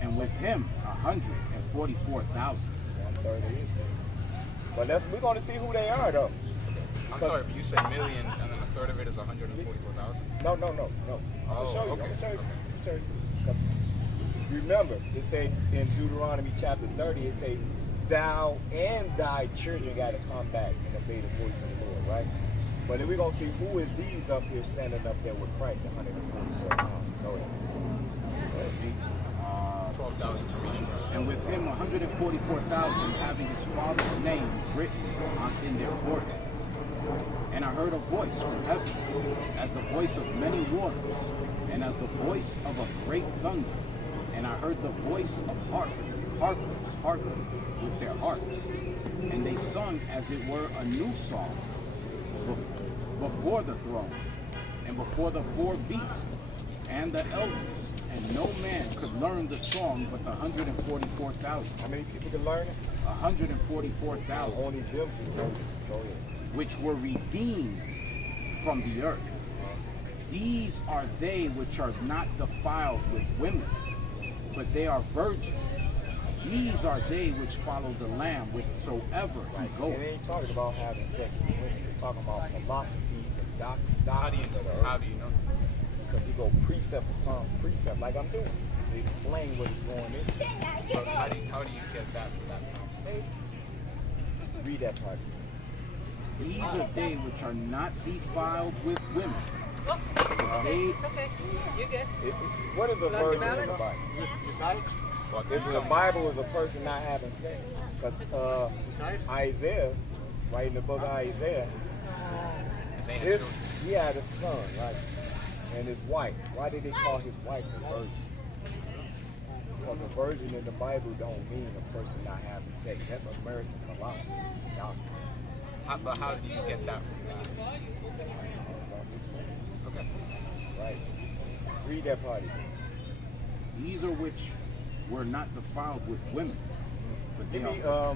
144,000. 1/3 of Israel. But we're going to see who they are, though. I'm sorry, but you say millions, and then a third of it is 144,000? No. I'm going to show you. okay. I'm going to show you. 'Cause remember, it said in Deuteronomy chapter 30, it says, thou and thy children got to come back and obey the voice of the Lord, right? But then we're going to see who is these up here standing up there with Christ, 144,000. Go ahead. 12,000 from each tribe. And with him 144,000 having his father's name written in their foreheads. And I heard a voice from heaven, as the voice of many waters, and as the voice of a great thunder. And I heard the voice of harpers harping with their harps. And they sung as it were a new song before the throne, and before the four beasts, and the elders, and no man could learn the song but the 144,000. How many people can learn it? 144,000. Only them can learn it. Go ahead. Which were redeemed from the earth. These are they which are not defiled with women, but they are virgins. These are they which follow the Lamb whithersoever he It goeth. ain't talking about having sex with women. It's talking about philosophies and doctrines. How do you know? Because you go precept upon precept, like I'm doing, to explain what is going in. But how do you get that from that counsel? Read that part. These are they which are not defiled with women. They, What is a virgin in the Bible? Is the Bible is a person not having sex? Because Isaiah, right in the book of Isaiah, he had a son, right? And his wife. Why did they call his wife a virgin? Because the virgin in the Bible don't mean a person not having sex. That's American philosophy. But how do you get that from that? Okay. Right. Read that part again. these are which were not defiled with women. But they Give me are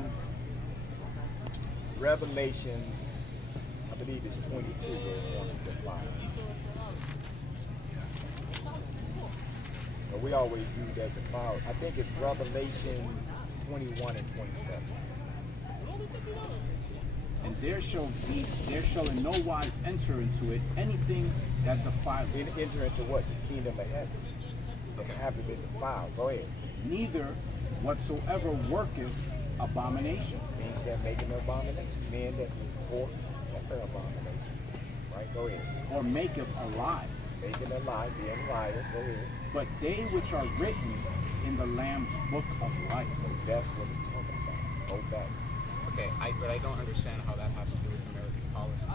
Revelation, I believe it's 22 where it's going to defile. So we always use that defile. I think it's Revelation 21 and 27. And there shall in no wise enter into it anything that defileth. Enter into what? The kingdom of heaven. That haven't been defiled. Go ahead. Neither whatsoever worketh abomination. Things that make an abomination. Men that's poor, that's an abomination. Right? Go ahead. Or maketh a lie. Making a lie, being liars. Go ahead. But they which are written in the Lamb's book of life. So that's what it's talking about. Go back. Okay, but I don't understand how that has to do with American policy.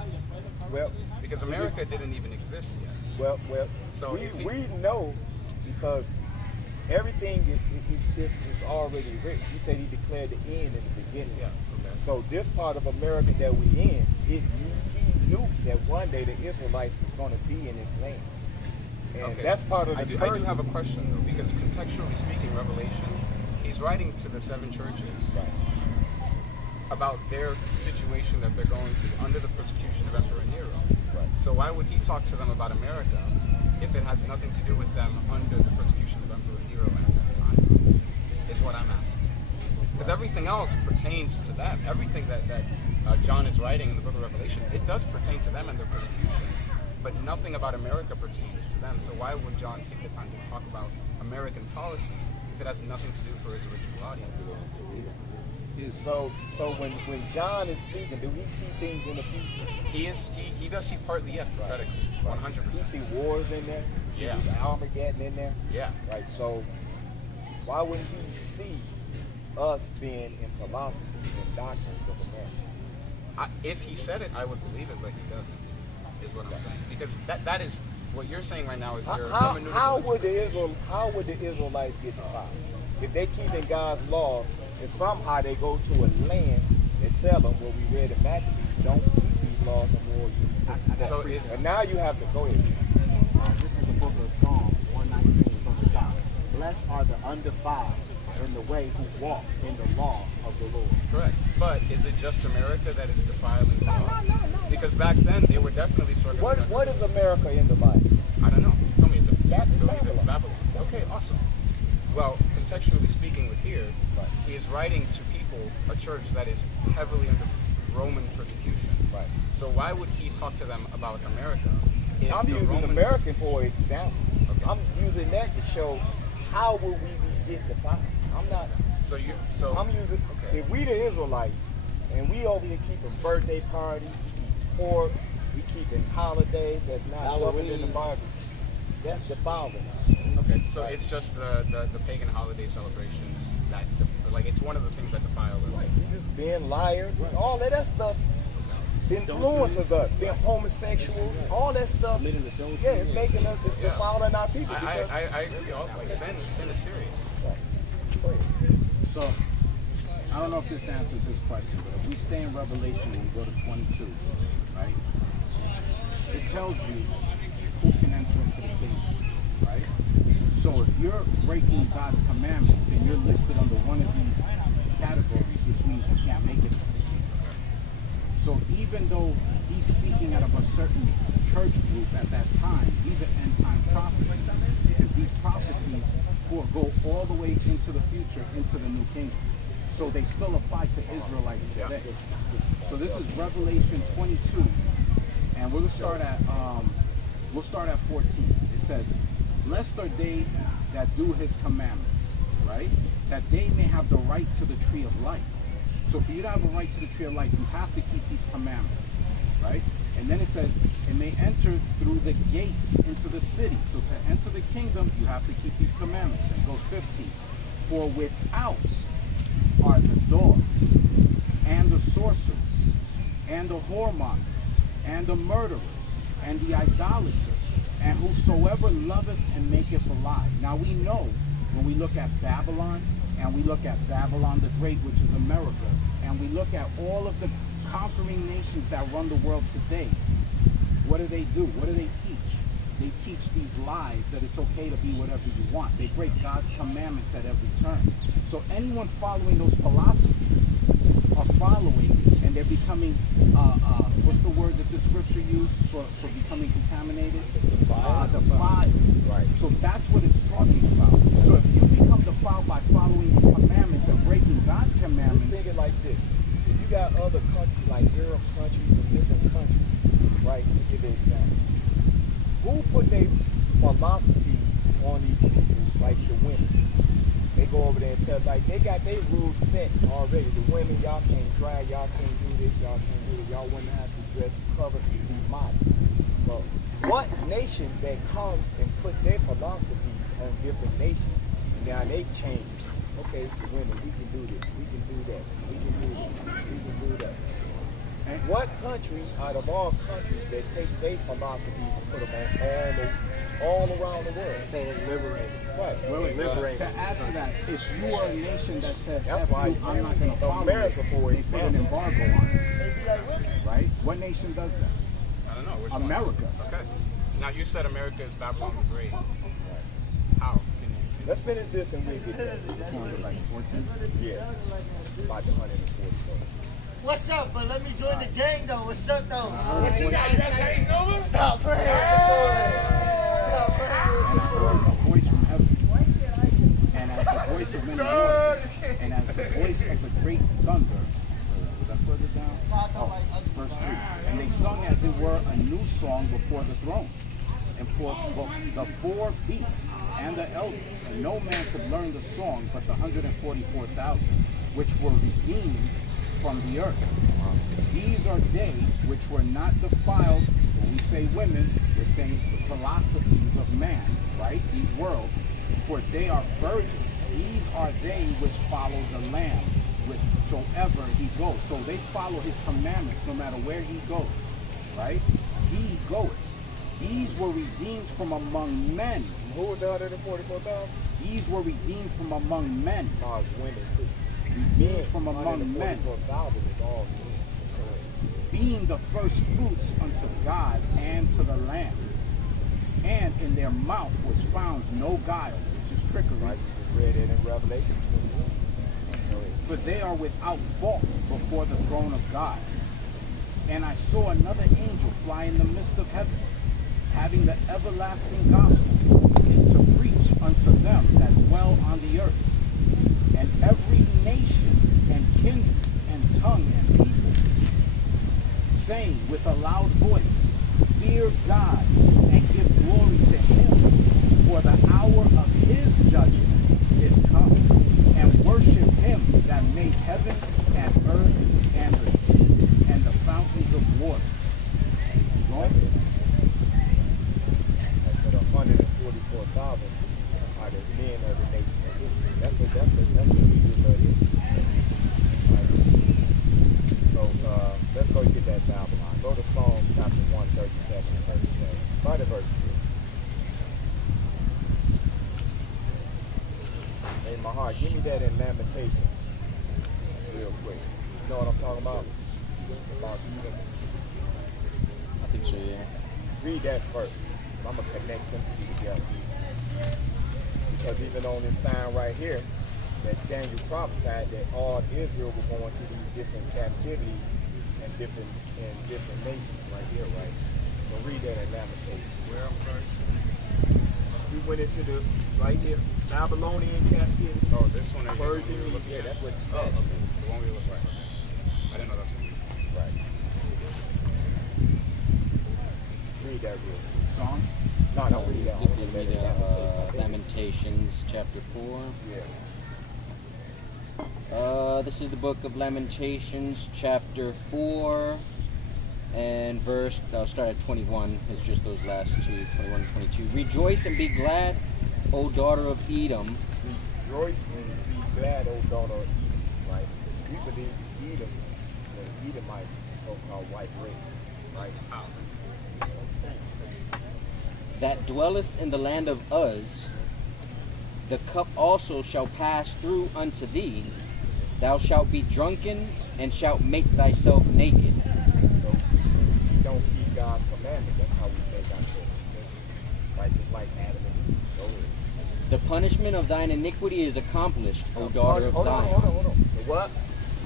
Well, because America didn't even exist yet. Well, so we know because everything is already written. He said he declared the end in the beginning. Yeah. Okay. So this part of America that we in, he knew that one day the Israelites was going to be in his land. And that's part of the I do have a question though, because contextually speaking, Revelation, he's writing to the 7 churches. Right. About their situation that they're going through under the persecution of Emperor Nero. Right. So why would he talk to them about America if it has nothing to do with them under the persecution of Emperor Nero at that time? Is what I'm asking. Because everything else pertains to them. Everything that John is writing in the book of Revelation, it does pertain to them and their persecution, but nothing about America pertains to them. So why would John take the time to talk about American policy if it has nothing to do for his original audience? So when John is speaking, do he see things in the future? He does see partly, yes, prophetically, 100%. He see wars in there. Yeah. He see Armageddon in there. Yeah. Right. So why wouldn't he see us being in philosophies and doctrines of America? If he said it, I would believe it, but he doesn't. Is what I'm saying. Because that is what you're saying right now. Is your how would the Israelites get defiled if they keep in God's laws? And somehow they go to a land and tell them what we read in Matthew, don't keep these laws no more. And now you have to go ahead. This is the book of Psalms 119 from the top. Blessed are the undefiled in the way who walk in the law of the Lord. Correct. But is it just America that is defiling the law? Because back then they were definitely struggling. What is America in the Bible? I don't know. Tell me, is it Babylon? It's Babylon. Okay, awesome. Well, contextually speaking with here, he is writing to people, a church that is heavily under Roman persecution. Right. So why would he talk to them about America? I'm using American for example. Okay. I'm using that to show how will we be getting defiled. I'm not. I'm using. Okay. If we the Israelites and we over here keeping birthday parties, we eat pork, we keeping holidays that's not covered in the Bible, that's defiling us. Okay, so it's just the pagan holiday celebrations that, it's one of the things that defile us. Right. We just being liars, all that stuff influences us. Being homosexuals, all that stuff. Yeah, it's making us, it's defiling our people. I agree. Sin is serious. Right. So, I don't know if this answers his question, but if we stay in Revelation and we go to 22, right? it tells you who can enter into the kingdom, right? So if you're breaking God's commandments, then you're listed under one of these categories, which means you can't make it. So even though he's speaking out of a certain church group at that time, these are end-time prophecies, because these prophecies go all the way into the future, into the new kingdom. So they still apply to Israelites today. So this is Revelation 22, and we'll start at 14. It says, "Blessed are they that do his commandments," right? That they may have the right to the tree of life. So for you to have a right to the tree of life, you have to keep these commandments, right? And then it says, "And may enter through the gates into the city." So to enter the kingdom, you have to keep these commandments. And it goes 15. "For without are the dogs, and the sorcerers, and the whoremongers, and the murderers, and the idolaters, and whosoever loveth and maketh a lie." Now we know when we look at Babylon, and we look at Babylon the Great, which is America, and we look at all of the conquering nations that run the world today, what do? What do they teach? They teach these lies that it's okay to be whatever you want. They break God's commandments at every turn. So anyone following those philosophies are following, and they're becoming, what's the word that the scripture used for becoming contaminated? Defiled. Right. So that's what it's talking about. So if you become defiled by following these commandments and breaking God's commandments. Just think it like this. If you got other countries, like Arab countries and different countries, right, to give an example, who put their philosophies on these people, like the women? They go over there and tell, like, they got their rules set already. The women, y'all can't drag, y'all can't do this, y'all can't do this, y'all women have to dress covered to be modest. But what nation that comes and put their philosophies on different nations, and now they change? Okay, the women, we can do this, we can do that, we can do this, we can do that. And what country out of all countries that take their philosophies and put them on all around the world? Say they liberated. Right. To add to that, if you are a nation that said, That's F why you, I'm not going to follow America, for they put an embargo on it, right? What nation does that? I don't know. Which America. One? Okay. Now you said America is Babylon the Great. How? Can you? Let's finish this and we'll get there. Like 14? Yeah. About the 140. What's up? But let me join the gang though. What's up though? What you got? That's how he's over? Stop playing. Stop And I heard a voice from heaven. And as the voice of many waters, and as the voice of the great thunder, was that further down? Verse 3. And they sung as it were a new song before the throne, and for the four beasts and the elders, and no man could learn the song but the 144,000, which were redeemed from the earth. These are they which were not defiled. When we say women, we're saying the philosophies of man, right? These worlds, for they are virgins. These are they which follow the Lamb whithersoever he goes. So they follow his commandments no matter where he goes, right? He goeth. These were redeemed from among men. Who was the 144,000? These were redeemed from among men. No, it's women too. Redeemed from among men. 144,000 is all men. Being the first fruits unto God and to the Lamb. And in their mouth was found no guile, which is trickery. Right, you just read it in Revelation 21. For they are without fault before the throne of God. And I saw another angel fly in the midst of heaven, having the everlasting gospel, and to preach unto them that dwell on the earth, and every nation and kindred and tongue and people, saying with a loud voice, Fear God, and give glory to him, for the hour of his judgment is come, and worship him that made heaven and earth and the sea and the fountains of water. So the 144,000 are the men of the nation of Israel. That's the Hebrews of Israel. Right. So let's go get that Babylon. Go to Psalm chapter 137 and verse 7. Start at verse 6. Hey, my heart, give me that in Lamentation real quick. You know what I'm talking about? About even. I think so, yeah. read that first. I'm going to connect them two together. Because even on this sign right here, that Daniel prophesied that all Israel will go into these different captivities and different nations right here, right? So read that in Lamentations. Where, I'm sorry? We went into the, right here, Babylonian captivity. Oh, this one. Persian, yeah, that's what it Oh, said. okay. The one we look right. Okay. I didn't know that's what you said. Right. Read that real. Song? No, don't read that. I want to Read, read Lamentations. Lamentations chapter 4. Yeah. This is the book of Lamentations, chapter 4, and verse, I'll start at 21, it's just those last two, 21 and 22. Rejoice and be glad, O daughter of Edom. Rejoice and be glad, O daughter of Edom, right? We believe Edom, the Edomites, the so-called white race, right? That dwellest in the land of Uz, the cup also shall pass through unto thee. Thou shalt be drunken, and shalt make thyself naked. So, if you don't keep God's commandment, that's how we make ourselves. Just like Adam and Eve. Go ahead. The punishment of thine iniquity is accomplished, O daughter of Zion. Hold on. The what?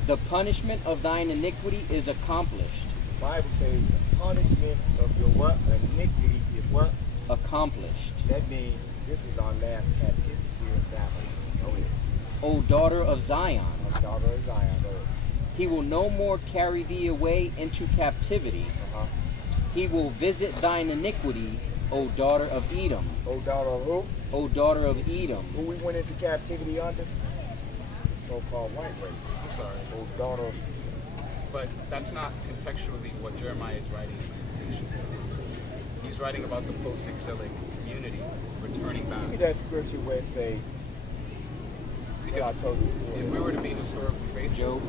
The punishment of thine iniquity is accomplished. The Bible says the punishment of your what? Iniquity is what? Accomplished. That means this is our last captivity here in Babylon. Go ahead. O daughter of Zion. O daughter of Zion. Go ahead. He will no more carry thee away into captivity. He will visit thine iniquity, O daughter of Edom. O daughter of who? O daughter of Edom. Who we went into captivity under? The so-called white race. I'm sorry. O daughter of... But that's not contextually what Jeremiah is writing in Lamentations. He's writing about the post-exilic community returning back. Give me that scripture where it say, Because I told you before. if we were to be historically faithful,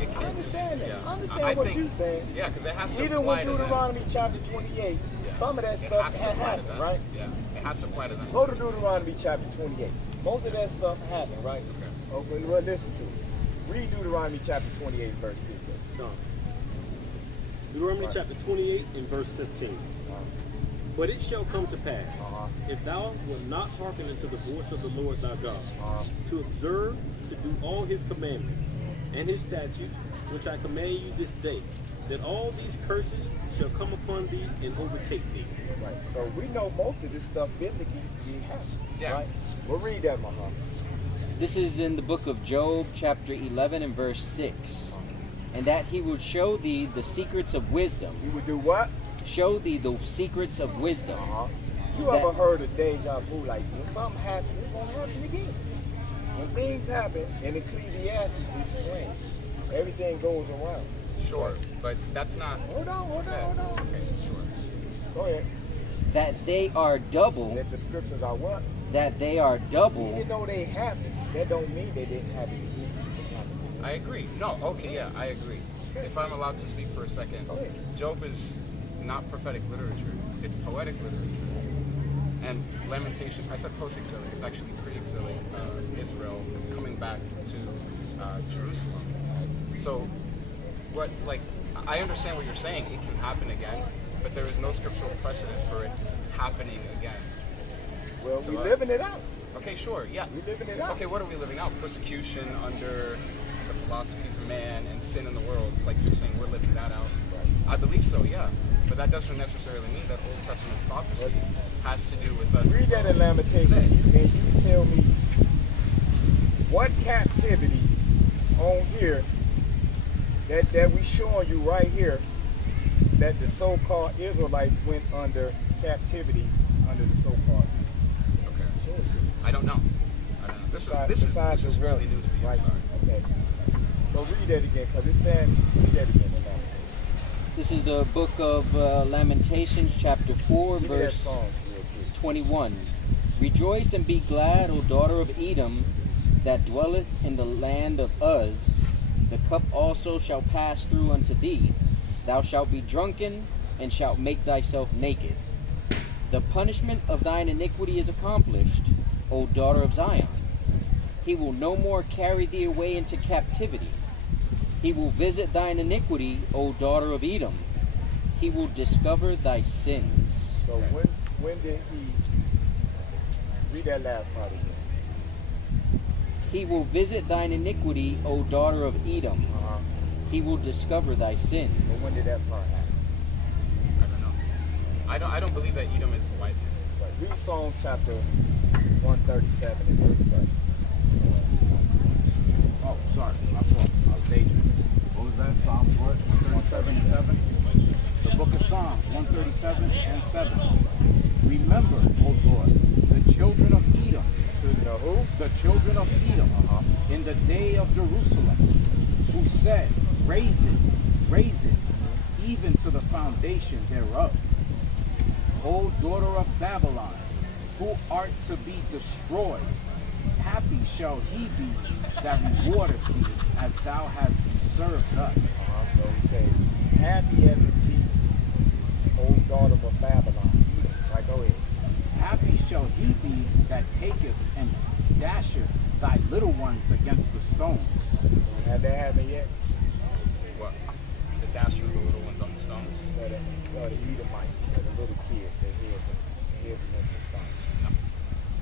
it I can't understand just, that. yeah. I understand what you're saying. Yeah, because it has to Even apply with to them. Deuteronomy chapter 28, Yeah. some of that It stuff has to had apply to happened, them. right? Yeah, it has to apply to them. Go to Deuteronomy chapter 28. Most of that stuff happened, right? Okay, well, listen to it. Read Deuteronomy chapter 28, verse 15. No. Deuteronomy chapter 28 and verse 15. But it shall come to pass, if thou wilt not hearken unto the voice of the Lord thy God, to observe to do all his commandments and his statutes, which I command you this day, that all these curses shall come upon thee and overtake thee. Right. So we know most of this stuff biblically happened. Yeah. Right? We'll read that, Muhammad. This is in the book of Job, chapter 11 and verse 6. And that he will show thee the secrets of wisdom. He would do what? Show thee the secrets of wisdom. You ever heard of deja vu? Like when something happens, it's gonna happen again. When things happen in Ecclesiastes, it's strange. Everything goes around. Sure, but that's not. Hold on. Okay, sure. Go ahead. That they are double. That the scriptures are what? That they are double. Even though they happened, that don't mean they didn't happen again. I agree. No, okay, yeah, I agree. If I'm allowed to speak for a second, Job is not prophetic literature, it's poetic literature. And Lamentations, I said post-exilic, it's actually pre-exilic Israel coming back to Jerusalem. So, I understand what you're saying, it can happen again, but there is no scriptural precedent for it happening again. Well, we're living it out. Okay, sure, yeah. We're living it out. Okay, what are we living out? Persecution under the philosophies of man and sin in the world, like you're saying, we're living that out. Right. I believe so, yeah. But that doesn't necessarily mean that Old Testament prophecy has to do with us. Read that in Lamentations, and you tell me what captivity on here that we showing you right here that the so-called Israelites went under captivity under the so-called. Okay. I don't know. This is fairly new to me. Right. I'm sorry. Okay. So read that again, because it's saying, read that again. This is the book of Lamentations, chapter 4, Give me that verse song real quick. 21. Rejoice and be glad, O daughter of Edom, that dwelleth in the land of Uz. The cup also shall pass through unto thee. Thou shalt be drunken, and shalt make thyself naked. The punishment of thine iniquity is accomplished, O daughter of Zion. He will no more carry thee away into captivity. He will visit thine iniquity, O daughter of Edom. He will discover thy sins. So when did he read that last part again? He will visit thine iniquity, O daughter of Edom. He will discover thy sin. So when did that part happen? I don't know. I don't believe that Edom is the white man. Right. Read Psalm chapter 137 and verse 7. Oh, sorry. My fault. I was daydreaming. What was that? Psalms what? 137 and 7? The book of Psalms 137 and 7. Remember, O Lord, the children of Edom. Children of who? The children of Edom in the day of Jerusalem, who said, raise it, even to the foundation thereof. O daughter of Babylon, who art to be destroyed, happy shall he be that rewardeth thee as thou hast served us. So he said, happy as it be, O daughter of Babylon. Edom. Right, go ahead. Happy shall he be that taketh and dasheth thy little ones against the stones. Had that happened yet? What? The dashing of the little ones on the stones? The Edomites, the little kids, their heads against the stones. No.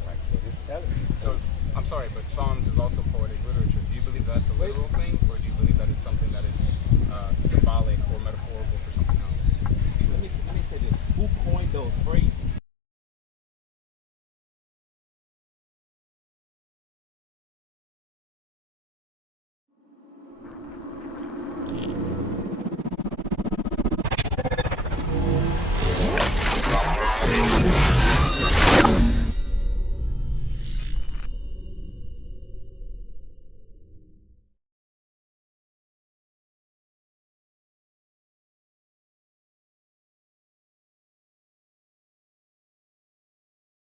Right, so just tell it. So, I'm sorry, but Psalms is also poetic literature. Do you believe that's a literal thing, or do you believe that it's something that is symbolic or metaphorical for something else? Let me say this. Who coined those phrases?